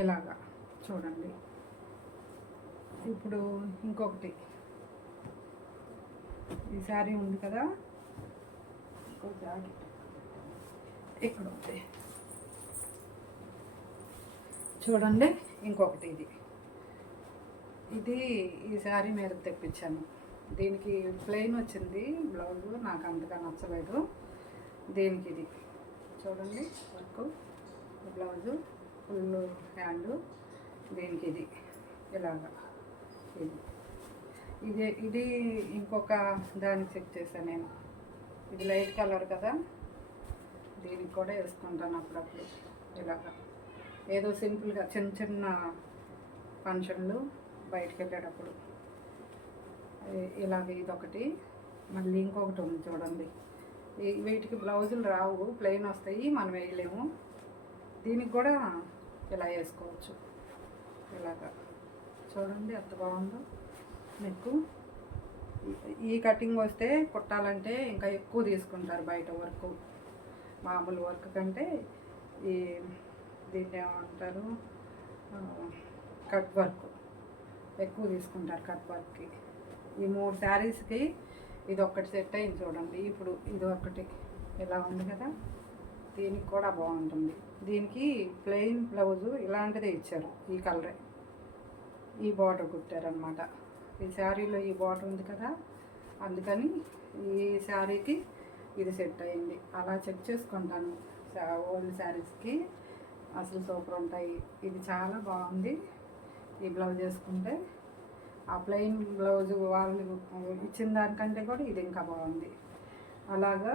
ఇలాగా చూడండి. ఇప్పుడు ఇంకొకటి. ఈ శారీ ఉంది కదా? ఇంకో జాకెట్. ఇక్కడ ఉంది. చూడండి ఇంకొకటి ఇది. ఇది ఈ శారీ మీద తెప్పించాను. దీనికి ప్లెయిన్ వచ్చింది బ్లౌజ్ నాకు అంతగా నచ్చలేదు. దీనికి ఇది. చూడండి వర్క్ బ్లౌజు. ఫుల్ హ్యాండ్ దీనికి ఇది. ఇలాగా. ఇది. ఇది ఇది ఇంకొక దానికి సెట్ చేశాను నేను. ఇది లైట్ కలర్ కదా. దీనికి కూడా వేసుకుంటాను అప్పుడప్పుడు. ఇలాగా. ఏదో సింపుల్గా చిన్న చిన్న ఫంక్షన్లు బయటికి వెళ్ళేటప్పుడు. ఇలాగ ఇలాగ ఇదొకటి. మళ్ళీ ఇంకొకటి ఉంది చూడండి. వీటికి బ్లౌజులు రావు ప్లెయిన్ వస్తాయి మనం వేయలేము. దీనికి కూడా ఇలా వేసుకోవచ్చు ఇలాగా. చూడండి ఎంత బాగుందో. మీకు ఈ- కటింగ్ వస్తే కుట్టాలంటే ఇంకా ఎక్కువ తీసుకుంటారు బయట వర్క్. మామూలు వర్క్ కంటే ఈ దీన్ని ఏమంటారు? Cut work. ఎక్కువ తీసుకుంటారు కట్ వర్క్కి. ఈ మూడు శారీస్కి ఇది ఒక్కటి సెట్ అయింది చూడండి. ఇప్పుడు ఇది ఒకటి ఇలా ఉంది కదా? దీనికి కూడా బాగుంటుంది. దీనికి ప్లెయిన్ బ్లౌజు ఇలాంటిదే ఇచ్చారు ఈ కలరే ఈ బార్డర్ కుట్టారనమాట ఈ శారీలో ఈ బార్డర్ ఉంది కదా అందుకని ఈ శారీకి ఇది సెట్ అయింది. అలా చెక్ చేసుకుంటాను. ఓల్డ్ శారీస్కి అసలు సూపర్ ఉంటాయి. ఇది చాలా బాగుంది. ఈ బ్లౌజ్ వేసుకుంటే ఆ ప్లెయిన్ బ్లౌజ్ వాళ్ళు ఇచ్చిన దానికంటే కూడా ఇది ఇంకా బాగుంది. అలాగా